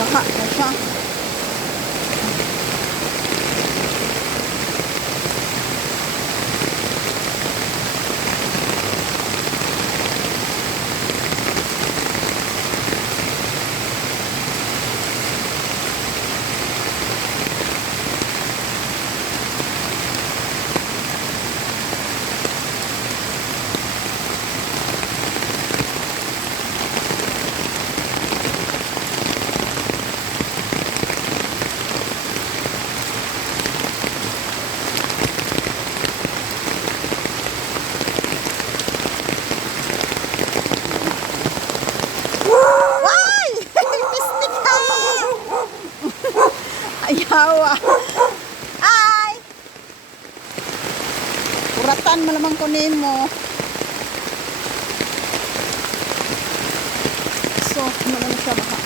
Baka na siya. Ayawa. Ay! Kuratan mo lamang kunin mo. So, ano naman siya baka?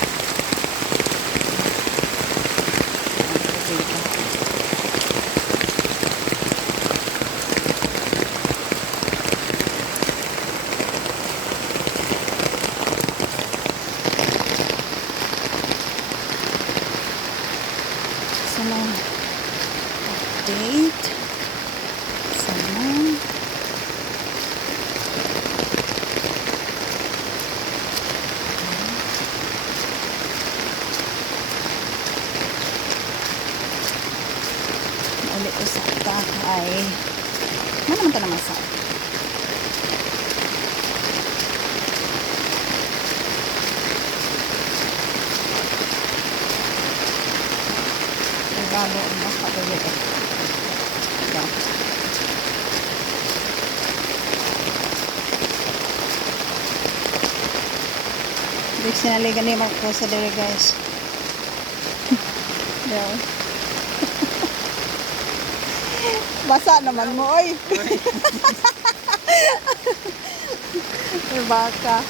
Sana update sana ulit ko sa bahay. Ano naman ito naman sa regalo ang baka ulit ito. Big sinaligan ni Marco sa dere guys. Yeah. Basa naman mo oy. Baka